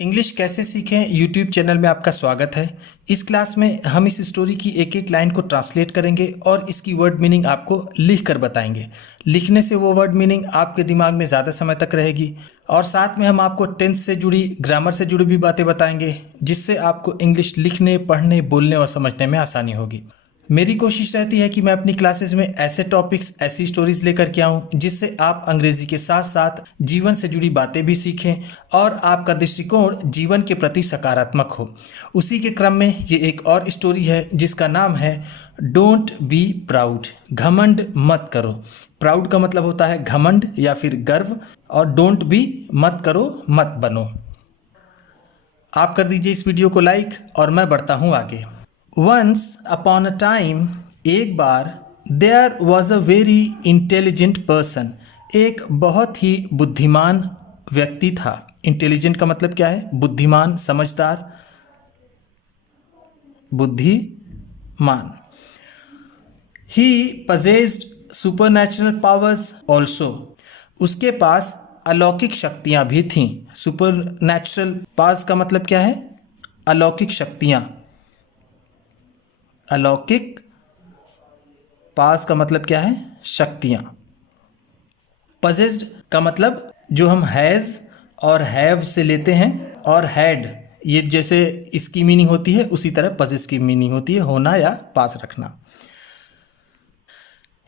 English कैसे सीखें YouTube channel में आपका स्वागत है। इस क्लास में हम इस स्टोरी की एक एक लाइन को ट्रांसलेट करेंगे और इसकी वर्ड मीनिंग आपको लिख कर बताएंगे। लिखने से वो वर्ड मीनिंग आपके दिमाग में ज़्यादा समय तक रहेगी और साथ में हम आपको टेंस से जुड़ी, ग्रामर से जुड़ी भी बातें बताएंगे, जिससे आपको इंग्लिश लिखने, पढ़ने, बोलने और समझने में आसानी होगी। मेरी कोशिश रहती है कि मैं अपनी क्लासेस में ऐसे टॉपिक्स, ऐसी स्टोरीज लेकर के आऊँ जिससे आप अंग्रेजी के साथ साथ जीवन से जुड़ी बातें भी सीखें और आपका दृष्टिकोण जीवन के प्रति सकारात्मक हो। उसी के क्रम में ये एक और स्टोरी है जिसका नाम है डोंट बी प्राउड। घमंड मत करो। प्राउड का मतलब होता है घमंड या फिर गर्व, और डोंट बी मत करो, मत बनो। आप कर दीजिए इस वीडियो को लाइक और मैं बढ़ता हूँ आगे। Once upon a time, एक बार, there was a very intelligent person, एक बहुत ही बुद्धिमान व्यक्ति था। इंटेलिजेंट का मतलब क्या है? बुद्धिमान, समझदार, बुद्धिमान। He possessed supernatural powers also, उसके पास अलौकिक शक्तियाँ भी थीं। सुपरनैचुरल पास का मतलब क्या है? अलौकिक शक्तियाँ। अलौकिक पास का मतलब क्या है? शक्तियाँ। पजेस्ड का मतलब जो हम हैज़ और हैव से लेते हैं, और हैड, ये जैसे इसकी मीनिंग होती है उसी तरह पजेस्ड की मीनिंग होती है होना या पास रखना।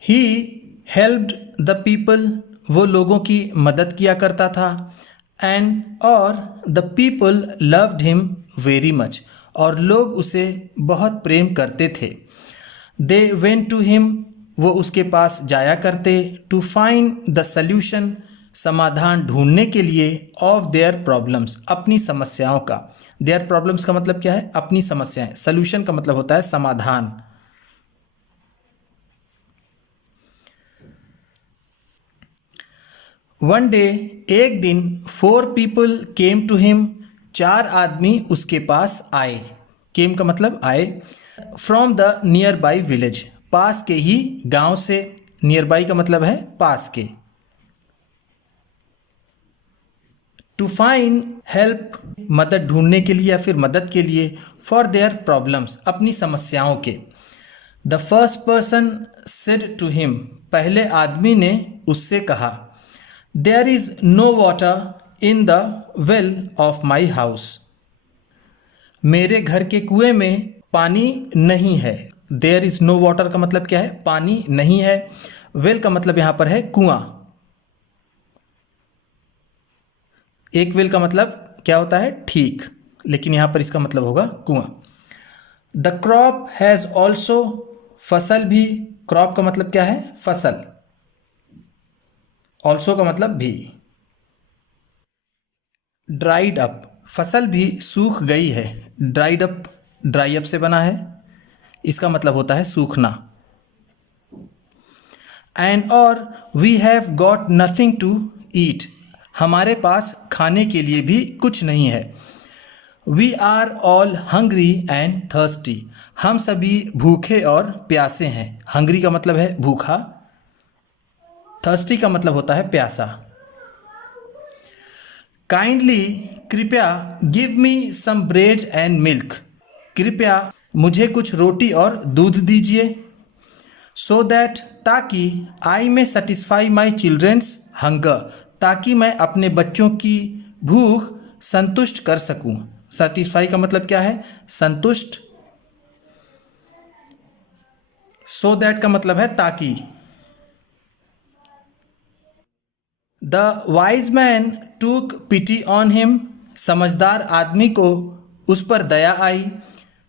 ही हेल्प्ड द पीपल, वो लोगों की मदद किया करता था। एंड और the people loved him very much, और लोग उसे बहुत प्रेम करते थे। दे वेंट टू हिम, वो उसके पास जाया करते। टू फाइंड द सल्यूशन, समाधान ढूंढने के लिए। ऑफ देयर प्रॉब्लम्स, अपनी समस्याओं का। देयर प्रॉब्लम्स का मतलब क्या है? अपनी समस्याएं। सल्यूशन का मतलब होता है समाधान। वन डे, एक दिन, 4 पीपल केम टू हिम, 4 आदमी उसके पास आए। केम का मतलब आए। From the nearby village, पास के ही गांव से। नियर बाई का मतलब है पास के। टू फाइंड हेल्प, मदद ढूंढने के लिए या फिर मदद के लिए। फॉर देयर प्रॉब्लम्स, अपनी समस्याओं के। The first person said to him, पहले आदमी ने उससे कहा। There is no water in the well of my house, मेरे घर के कुएं में पानी नहीं है। देयर इज नो वाटर का मतलब क्या है? पानी नहीं है। वेल का मतलब यहां पर है कुआं। एक वेल का मतलब क्या होता है? ठीक, लेकिन यहां पर इसका मतलब होगा कुआं। द क्रॉप हैज ऑल्सो, फसल भी। क्रॉप का मतलब क्या है? फसल। ऑल्सो का मतलब भी। ड्राइड अप, फसल भी सूख गई है। ड्राइड अप, ड्राई अप से बना है, इसका मतलब होता है सूखना। एंड और we have got nothing to eat, हमारे पास खाने के लिए भी कुछ नहीं है। We are all hungry and thirsty, हम सभी भूखे और प्यासे हैं। हंग्री का मतलब है भूखा, थर्स्टी का मतलब होता है प्यासा। काइंडली, कृपया, give me some bread and milk, कृपया मुझे कुछ रोटी और दूध दीजिए। सो दैट, ताकि, आई में सेटिस्फाई माई चिल्ड्रेंस हंगर, ताकि मैं अपने बच्चों की भूख संतुष्ट कर सकूं। सेटिस्फाई का मतलब क्या है? संतुष्ट। सो दैट का मतलब है ताकि। द वाइज मैन टूक पिटी ऑन हिम, समझदार आदमी को उस पर दया आई।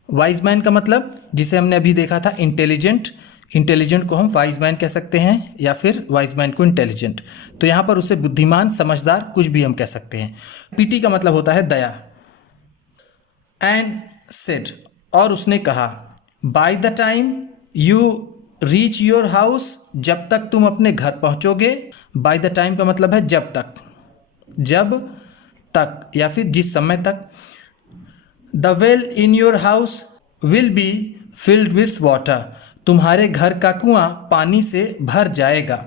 वाइज मैन का मतलब, जिसे हमने अभी देखा था, इंटेलिजेंट। इंटेलिजेंट को हम वाइज मैन कह सकते हैं या फिर वाइज मैन को इंटेलिजेंट। तो यहाँ पर उसे बुद्धिमान, समझदार, कुछ भी हम कह सकते हैं। पीटी का मतलब होता है दया। एंड सेड, और उसने कहा। By the time you reach your house, जब तक तुम अपने घर पहुँचोगे। बाय द टाइम का मतलब है जब तक, जब तक या फिर जिस समय तक। The well in your house will be filled with water, तुम्हारे घर का कुआं पानी से भर जाएगा।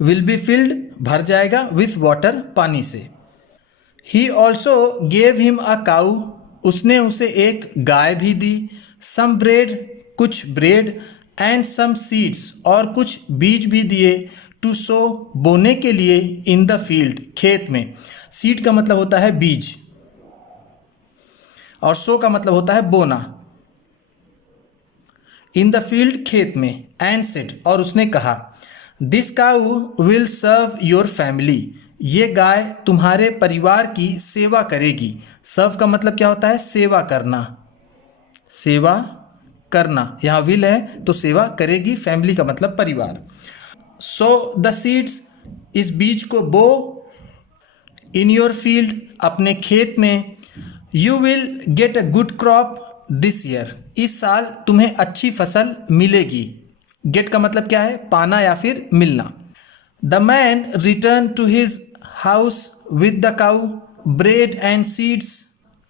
विल बी फिल्ड, भर जाएगा, विथ वाटर, पानी से। He also gave him a cow, उसने उसे एक गाय भी दी, सम ब्रेड, कुछ ब्रेड, एंड सम सीड्स, और कुछ बीज भी दिए, टू सो, बोने के लिए, इन द फील्ड, खेत में। सीड का मतलब होता है बीज और सो का मतलब होता है बोना। इन द फील्ड, खेत में, एंड सेड, और उसने कहा, this cow will serve your family, ये गाय तुम्हारे परिवार की सेवा करेगी। सर्व का मतलब क्या होता है? सेवा करना, सेवा करना। यहाँ विल है तो सेवा करेगी, फैमिली का मतलब परिवार। सो द सीड्स, इस बीज को बो, इन योर फील्ड, अपने खेत में, you will get a good crop this year, इस साल तुम्हें अच्छी फसल मिलेगी। गेट का मतलब क्या है? पाना या फिर मिलना। The man return to his house with the cow, bread and seeds,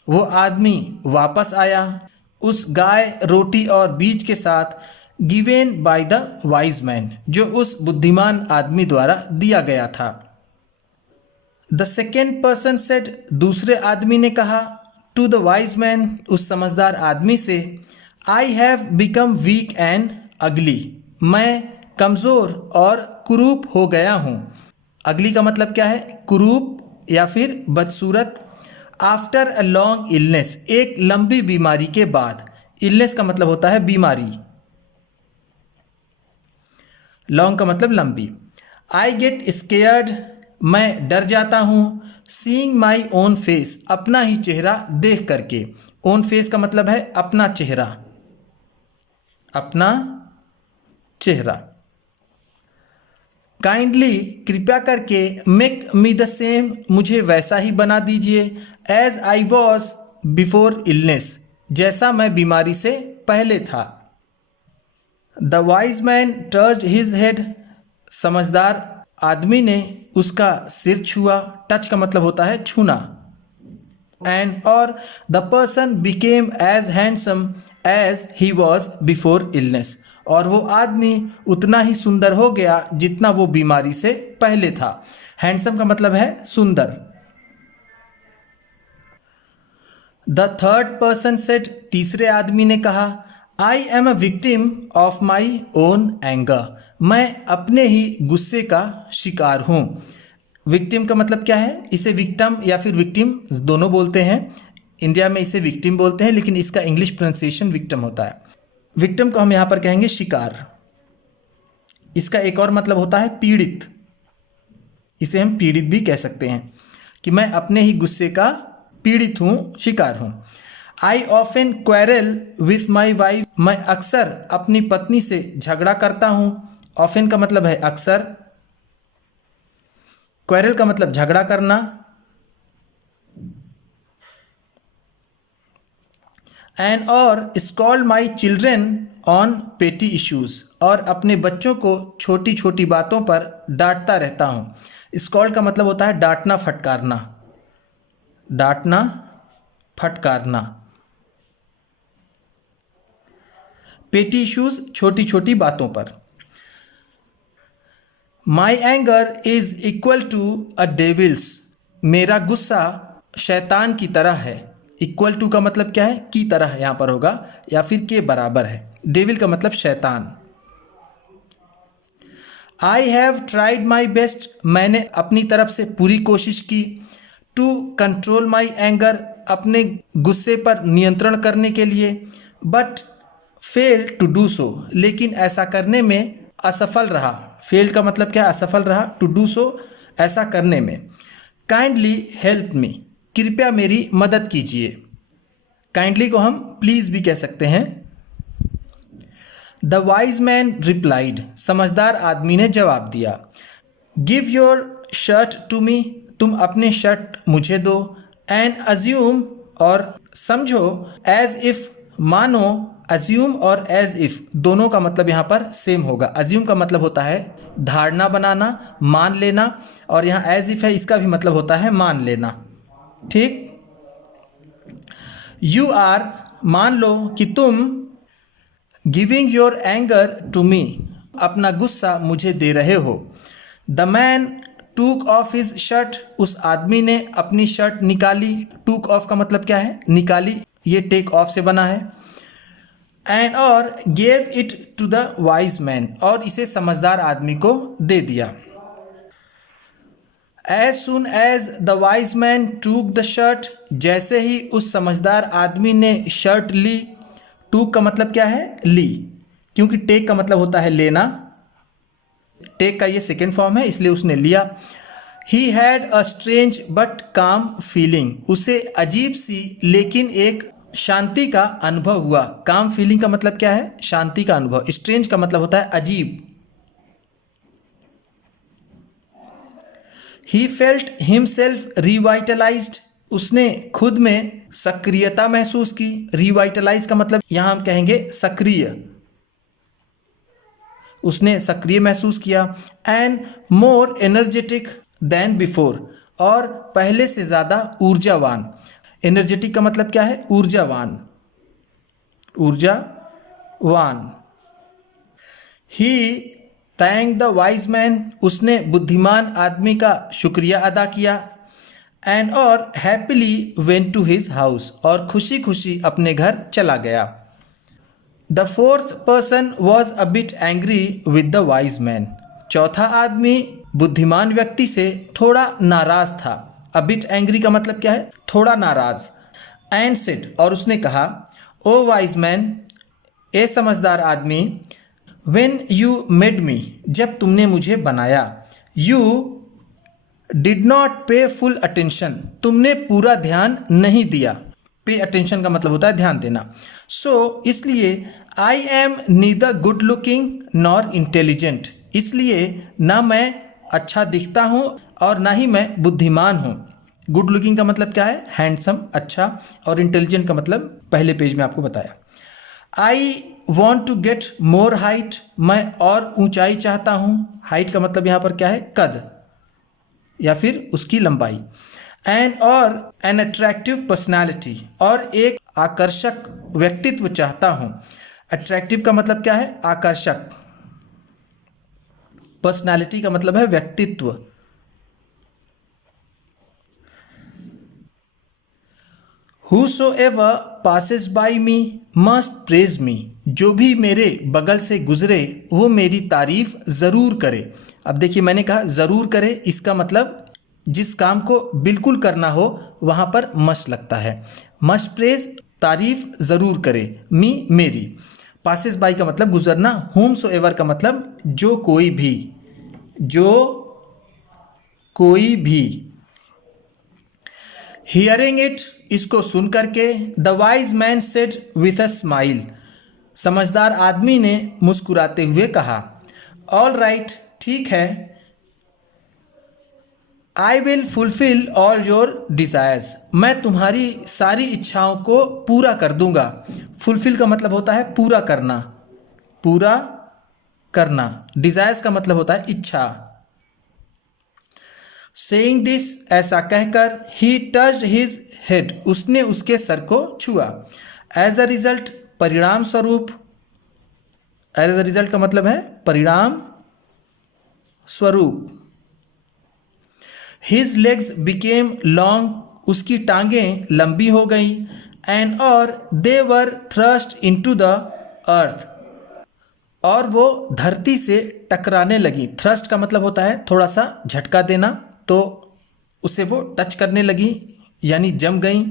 वो आदमी वापस आया उस गाय, रोटी और बीज के साथ, given by the wise man, जो उस बुद्धिमान आदमी द्वारा दिया गया था। द सेकेंड पर्सन सेड, दूसरे आदमी ने कहा, टू द वाइज मैन, उस समझदार आदमी से, I have become weak and अगली, मैं कमज़ोर और कुरूप हो गया हूँ। अगली का मतलब क्या है? कुरूप या फिर बदसूरत। आफ्टर अ लॉन्ग इलनेस, एक लंबी बीमारी के बाद। इलनेस का मतलब होता है बीमारी, लॉन्ग का मतलब लंबी। आई गेट स्केयर्ड, मैं डर जाता हूँ। सीइंग माई ओन फेस, अपना ही चेहरा देख करके। ओन फेस का मतलब है अपना चेहरा, अपना चेहरा। काइंडली, कृपया करके, मेक मी द सेम, मुझे वैसा ही बना दीजिए, as I was before illness, जैसा मैं बीमारी से पहले था। The wise man touched his head, समझदार आदमी ने उसका सिर छुआ। टच का मतलब होता है छूना। एंड और the person became as handsome as he was before illness, और वो आदमी उतना ही सुंदर हो गया जितना वो बीमारी से पहले था। हैंडसम का मतलब है सुंदर। द थर्ड पर्सन सेड, तीसरे आदमी ने कहा, I am a victim of my own anger, मैं अपने ही गुस्से का शिकार हूँ। विक्टिम का मतलब क्या है? इसे विक्टिम या फिर विक्टिम दोनों बोलते हैं। इंडिया में इसे विक्टिम बोलते हैं, लेकिन इसका इंग्लिश प्रोनाउंसिएशन विक्टिम होता है। विक्टिम को हम यहाँ पर कहेंगे शिकार। इसका एक और मतलब होता है पीड़ित, इसे हम पीड़ित भी कह सकते हैं कि मैं अपने ही गुस्से का पीड़ित हूँ, शिकार हूँ। I often quarrel with my wife, मैं अक्सर अपनी पत्नी से झगड़ा करता हूँ। ऑफन का मतलब है अक्सर, क्वेरल का मतलब झगड़ा करना। एंड और स्कॉल्ड माई चिल्ड्रेन ऑन पेटी इश्यूज, और अपने बच्चों को छोटी छोटी बातों पर डांटता रहता हूँ। स्कॉल्ड का मतलब होता है डांटना, फटकारना, डांटना, फटकारना। पेटी इश्यूज, छोटी छोटी बातों पर। My anger is equal to a devil's, मेरा गुस्सा शैतान की तरह है। इक्वल टू का मतलब क्या है? की तरह यहाँ पर होगा, या फिर के बराबर है। डेविल का मतलब शैतान। I have tried my best, मैंने अपनी तरफ से पूरी कोशिश की। टू कंट्रोल माई एंगर, अपने गुस्से पर नियंत्रण करने के लिए। But fail to do so, लेकिन ऐसा करने में असफल रहा। फेल का मतलब क्या? असफल रहा। टू डू सो, ऐसा करने में। काइंडली हेल्प मी, कृपया मेरी मदद कीजिए। काइंडली को हम प्लीज़ भी कह सकते हैं। द वाइज मैन रिप्लाइड, समझदार आदमी ने जवाब दिया। Give your shirt to me, तुम अपने शर्ट मुझे दो। एंड अज्यूम, और समझो। एज इफ, मानो। अज्यूम और एज इफ दोनों का मतलब यहाँ पर सेम होगा। अज्यूम का मतलब होता है धारणा बनाना, मान लेना, और यहाँ एज इफ है, इसका भी मतलब होता है मान लेना। ठीक। यू आर, मान लो कि तुम, giving your anger to me, अपना गुस्सा मुझे दे रहे हो। The man took off his shirt, उस आदमी ने अपनी शर्ट निकाली। टूक ऑफ का मतलब क्या है? निकाली, ये टेक ऑफ से बना है। एंड और gave it to the wise man, और इसे समझदार आदमी को दे दिया। As soon as the wise man took the shirt, जैसे ही उस समझदार आदमी ने शर्ट ली। टूक का मतलब क्या है? ली, क्योंकि टेक का मतलब होता है लेना। टेक का ये सेकेंड फॉर्म है, इसलिए उसने लिया। He had a strange but काम फीलिंग, उसे अजीब सी लेकिन एक शांति का अनुभव हुआ। काम फीलिंग का मतलब क्या है? शांति का अनुभव। स्ट्रेंज का मतलब होता है अजीब। ही फेल्ट हिमसेल्फ रिवाइटलाइज्ड, उसने खुद में सक्रियता महसूस की। रिवाइटलाइज का मतलब यहां हम कहेंगे सक्रिय, उसने सक्रिय महसूस किया। And more energetic than before, और पहले से ज़्यादा ऊर्जावान। एनर्जेटिक का मतलब क्या है? ऊर्जावान, ऊर्जावान। He thank the wise man, उसने बुद्धिमान आदमी का शुक्रिया अदा किया। एंड और happily went to his house, और खुशी खुशी अपने घर चला गया। The fourth person was a bit angry with the wise man, चौथा आदमी बुद्धिमान व्यक्ति से थोड़ा नाराज था। अ बिट एंग्री का मतलब क्या है? थोड़ा नाराज। एंड सेड, और उसने कहा, ओ वाइज मैन, ए समझदार आदमी, व्हेन यू मेड मी, जब तुमने मुझे बनाया, यू डिड नॉट पे फुल अटेंशन, तुमने पूरा ध्यान नहीं दिया। पे अटेंशन का मतलब होता है ध्यान देना। सो इसलिए I am neither good looking nor intelligent, इसलिए ना मैं अच्छा दिखता हूँ और ना ही मैं बुद्धिमान हूँ। गुड लुकिंग का मतलब क्या है? हैंडसम, अच्छा। और इंटेलिजेंट का मतलब पहले पेज में आपको बताया। I want to get more height, मैं और ऊंचाई चाहता हूँ। हाइट का मतलब यहाँ पर क्या है? कद या फिर उसकी लंबाई। एंड और एन अट्रैक्टिव पर्सनैलिटी, और एक आकर्षक व्यक्तित्व चाहता हूँ। अट्रैक्टिव का मतलब क्या है? आकर्षक। पर्सनैलिटी का मतलब है व्यक्तित्व। Whosoever passes by me must praise me, जो भी मेरे बगल से गुजरे वो मेरी तारीफ ज़रूर करे। अब देखिए, मैंने कहा ज़रूर करे, इसका मतलब जिस काम को बिल्कुल करना हो वहाँ पर मस्ट लगता है। मस्ट प्रेज, तारीफ ज़रूर करे। मी, मेरी। पासेस बाई का मतलब गुजरना। whomsoever का मतलब जो कोई भी, जो कोई भी। हियरिंग इट, इसको सुन करके, the wise man said with a smile, समझदार आदमी ने मुस्कुराते हुए कहा, ऑल राइट, ठीक है, I will fulfil all your desires, मैं तुम्हारी सारी इच्छाओं को पूरा कर दूंगा। फुलफिल का मतलब होता है पूरा करना, पूरा करना। डिज़ायर्स का मतलब होता है इच्छा। सेइंग दिस, ऐसा कहकर, ही टच्ड हिज हेड, उसने उसके सर को छुआ। एज अ रिजल्ट, परिणाम स्वरूप। एज अ रिजल्ट का मतलब है परिणाम स्वरूप। हिज लेग्स बिकेम लॉन्ग, उसकी टांगें लंबी हो गई। एंड और दे वर थ्रस्ट इनटू द अर्थ, और वो धरती से टकराने लगी। थ्रस्ट का मतलब होता है थोड़ा सा झटका देना, तो उसे वो टच करने लगी यानी जम गई।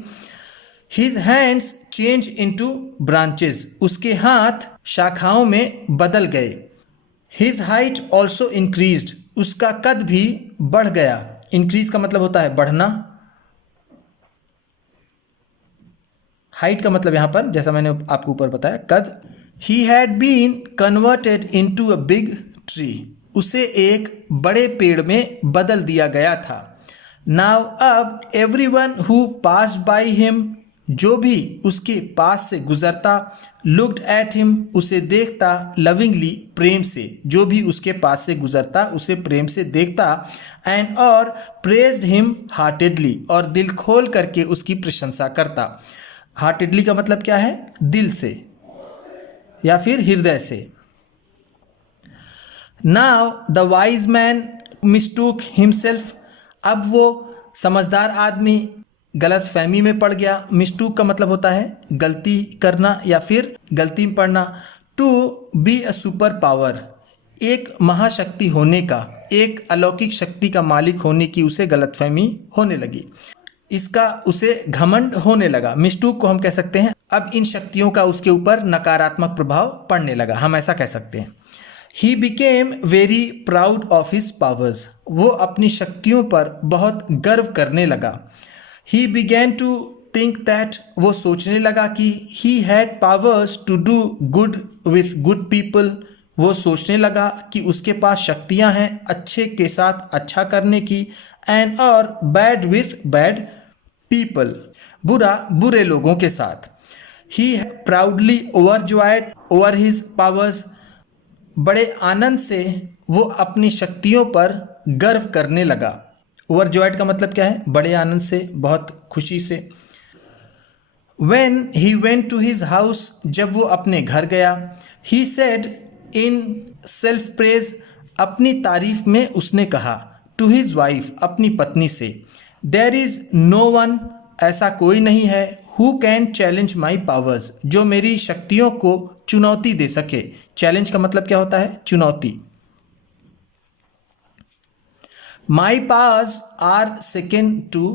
His hands change into branches, उसके हाथ शाखाओं में बदल गए। हिज हाइट ऑल्सो इंक्रीज्ड, उसका कद भी बढ़ गया। इंक्रीज का मतलब होता है बढ़ना। हाइट का मतलब यहां पर जैसा मैंने आपको ऊपर बताया कद। He had been converted into a big tree, उसे एक बड़े पेड़ में बदल दिया गया था। नाउ अब everyone who passed by him, जो भी उसके पास से गुजरता, लुक्ड एट हिम, उसे देखता, लविंगली, प्रेम से, जो भी उसके पास से गुजरता उसे प्रेम से देखता। एंड और प्रेज्ड हिम हार्टेडली, और दिल खोल करके उसकी प्रशंसा करता। हार्टेडली का मतलब क्या है? दिल से या फिर हृदय से। Now the wise man mistook himself, अब वो समझदार आदमी गलत फहमी में पड़ गया। मिस्टूक का मतलब होता है गलती करना या फिर गलती में पड़ना। To be a super power, एक महाशक्ति होने का, एक अलौकिक शक्ति का मालिक होने की उसे गलतफहमी होने लगी, इसका उसे घमंड होने लगा। मिस्टूक को हम कह सकते हैं अब इन शक्तियों का उसके ऊपर नकारात्मक प्रभाव पड़ने लगा, हम ऐसा कह सकते हैं। He became very proud of his powers, वो अपनी शक्तियों पर बहुत गर्व करने लगा। He began to think that, वो सोचने लगा कि he had powers to do good with good people, वो सोचने लगा कि उसके पास शक्तियां हैं अच्छे के साथ अच्छा करने की, एंड और बैड विथ बैड पीपल, बुरा बुरे लोगों के साथ। He proudly overjoyed over his powers, बड़े आनंद से वो अपनी शक्तियों पर गर्व करने लगा। ओवरजॉयड का मतलब क्या है? बड़े आनंद से, बहुत खुशी से। When he went to his house, जब वो अपने घर गया, he said in self praise, अपनी तारीफ में उसने कहा, to his wife, अपनी पत्नी से, there is no one, ऐसा कोई नहीं है, who can challenge my powers, जो मेरी शक्तियों को चुनौती दे सके। चैलेंज का मतलब क्या होता है? चुनौती। My powers are second to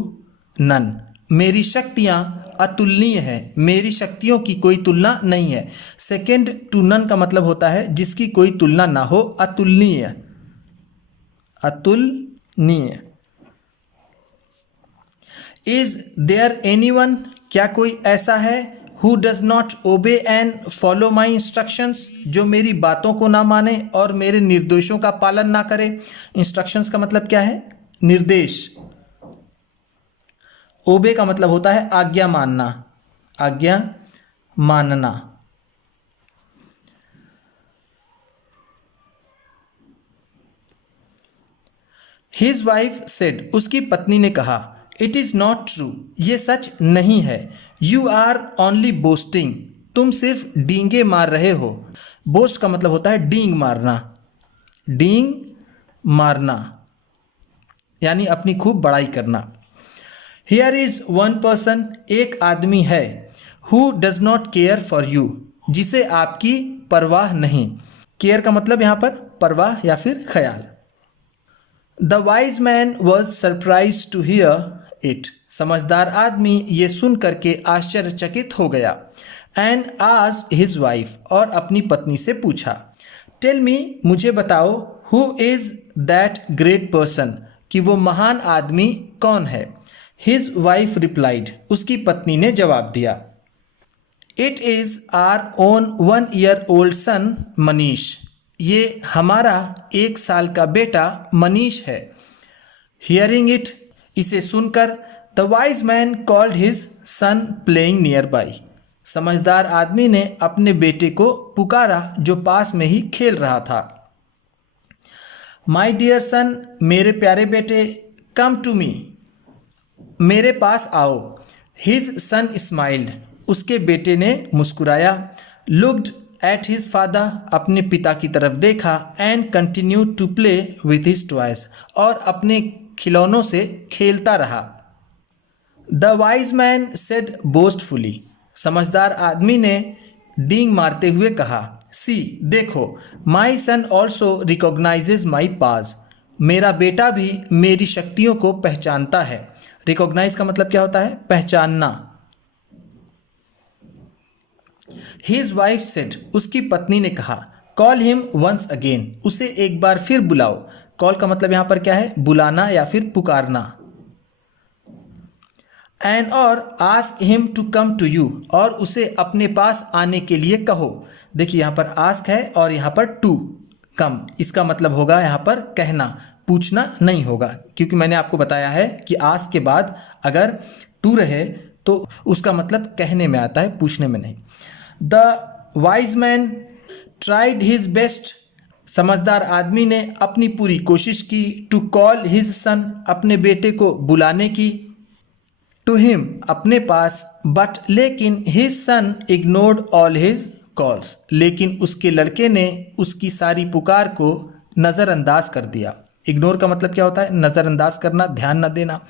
none, मेरी शक्तियाँ अतुलनीय है, मेरी शक्तियों की कोई तुलना नहीं है। सेकेंड टू नन का मतलब होता है जिसकी कोई तुलना ना हो, अतुलनीय, अतुलनीय। इज देयर एनीवन, क्या कोई ऐसा है, who does not obey and follow my instructions, जो मेरी बातों को ना माने और मेरे निर्देशों का पालन ना करे। इंस्ट्रक्शंस का मतलब क्या है? निर्देश। ओबे का मतलब होता है आज्ञा मानना, आज्ञा मानना। हिज वाइफ सेड, उसकी पत्नी ने कहा, इट इज नॉट ट्रू, ये सच नहीं है। यू आर ओनली बोस्टिंग, तुम सिर्फ डींगे मार रहे हो। बोस्ट का मतलब होता है डींग मारना, डींग मारना यानी अपनी खूब बड़ाई करना। हियर इज वन पर्सन, एक आदमी है, who does not care for you, जिसे आपकी परवाह नहीं। केयर का मतलब यहाँ पर परवाह या फिर ख्याल। The wise man was surprise to hear it, समझदार आदमी ये सुन करके आश्चर्यचकित हो गया। एंड आस्क्ड हिज वाइफ, और अपनी पत्नी से पूछा, टेल मी, मुझे बताओ, who is that great person, कि वो महान आदमी कौन है। हिज वाइफ रिप्लाइड, उसकी पत्नी ने जवाब दिया, it is our own 1 year old son Manish, ये हमारा 1 साल का बेटा मनीष है। हियरिंग इट, इसे सुनकर, the wise man called his son playing near by, समझदार आदमी ने अपने बेटे को पुकारा जो पास में ही खेल रहा था। माई डियर सन, मेरे प्यारे बेटे, कम टू मी, मेरे पास आओ। हिज सन स्माइल्ड, उसके बेटे ने मुस्कुराया। लुक्ड एट हिज फादर, अपने पिता की तरफ देखा। And continue to play with his toys, और अपने खिलौनों से खेलता रहा। The wise man said boastfully, समझदार आदमी ने डींग मारते हुए कहा, सी, देखो, my son also recognizes my powers, मेरा बेटा भी मेरी शक्तियों को पहचानता है। रिकॉग्नाइज का मतलब क्या होता है? पहचानना। हिज वाइफ सेड, उसकी पत्नी ने कहा, कॉल हिम वंस अगेन, उसे एक बार फिर बुलाओ। कॉल का मतलब यहाँ पर क्या है? बुलाना या फिर पुकारना। एंड और ask him to come to you, और उसे अपने पास आने के लिए कहो। देखिए यहाँ पर आस्क है और यहाँ पर टू कम, इसका मतलब होगा यहाँ पर कहना, पूछना नहीं होगा, क्योंकि मैंने आपको बताया है कि आस्क के बाद अगर टू रहे तो उसका मतलब कहने में आता है, पूछने में नहीं। The wise man tried his best, समझदार आदमी ने अपनी पूरी कोशिश की। टू कॉल हिज सन, अपने बेटे को बुलाने की। टू हिम, अपने पास। बट लेकिन his son ignored all his calls, लेकिन उसके लड़के ने उसकी सारी पुकार को नज़रअंदाज कर दिया। इग्नोर का मतलब क्या होता है? नज़रअंदाज करना, ध्यान न देना।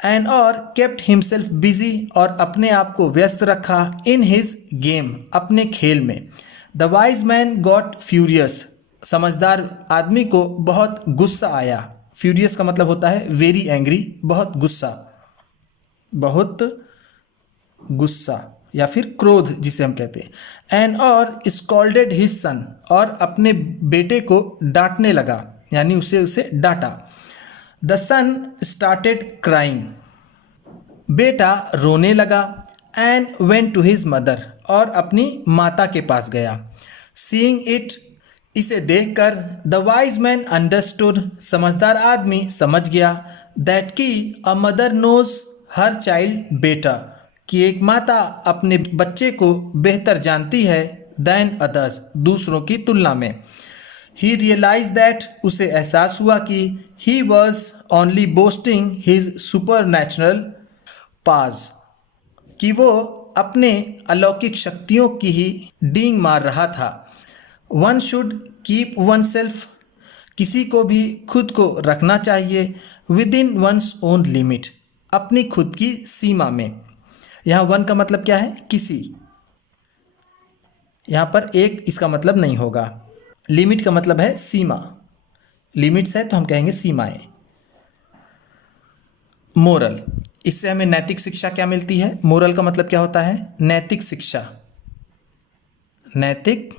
एंड और केप्ट हिमसेल्फ बिजी, और अपने आप को व्यस्त रखा। इन हिज गेम, अपने खेल में। The wise man got furious, समझदार आदमी को बहुत गुस्सा आया। फ्यूरियस का मतलब होता है वेरी एंग्री, बहुत गुस्सा, बहुत गुस्सा या फिर क्रोध जिसे हम कहते हैं। एंड और स्कॉल्डेड हिज सन, और अपने बेटे को डांटने लगा, यानी उसे डांटा। द सन स्टार्टेड क्राइंग, बेटा रोने लगा। And went to his mother, और अपनी माता के पास गया। सीइंग इट, इसे देखकर। द वाइज मैन अंडरस्टूड, समझदार आदमी समझ गया। दैट की a mother knows her child better, कि एक माता अपने बच्चे को बेहतर जानती है। दैन अदर्स, दूसरों की तुलना में। ही रियलाइज दैट, उसे एहसास हुआ कि he was only boasting his super natural पाज, कि वो अपने अलौकिक शक्तियों की ही डींग मार रहा था। One should keep one self, किसी को भी खुद को रखना चाहिए। With in one's own limit, अपनी खुद की सीमा में। यहाँ वन का मतलब क्या है? किसी, यहाँ पर एक इसका मतलब नहीं होगा। लिमिट का मतलब है सीमा, लिमिट्स है तो हम कहेंगे सीमाएं। मोरल, इससे हमें नैतिक शिक्षा क्या मिलती है? मोरल का मतलब क्या होता है? नैतिक शिक्षा, नैतिक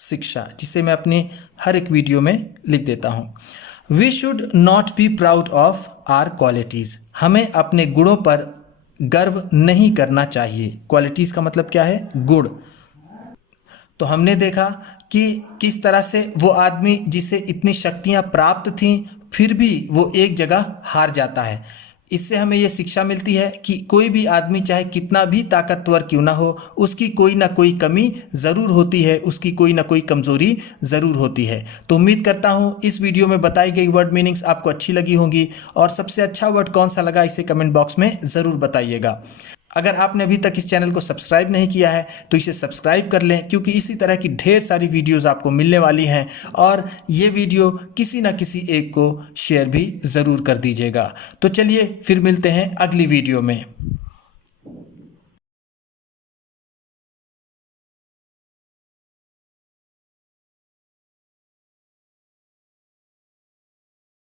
शिक्षा, जिसे मैं अपनी हर एक वीडियो में लिख देता हूँ। We should not be proud of our qualities, हमें अपने गुणों पर गर्व नहीं करना चाहिए। क्वालिटीज़ का मतलब क्या है? गुण। तो हमने देखा कि किस तरह से वो आदमी जिसे इतनी शक्तियाँ प्राप्त थीं फिर भी वो एक जगह हार जाता है। इससे हमें ये शिक्षा मिलती है कि कोई भी आदमी चाहे कितना भी ताकतवर क्यों ना हो, उसकी कोई ना कोई कमी ज़रूर होती है, उसकी कोई ना कोई कमज़ोरी ज़रूर होती है। तो उम्मीद करता हूँ इस वीडियो में बताई गई वर्ड मीनिंग्स आपको अच्छी लगी होंगी, और सबसे अच्छा वर्ड कौन सा लगा इसे कमेंट बॉक्स में ज़रूर बताइएगा। अगर आपने अभी तक इस चैनल को सब्सक्राइब नहीं किया है तो इसे सब्सक्राइब कर लें, क्योंकि इसी तरह की ढेर सारी वीडियोस आपको मिलने वाली हैं, और ये वीडियो किसी न किसी एक को शेयर भी ज़रूर कर दीजिएगा। तो चलिए फिर मिलते हैं अगली वीडियो में।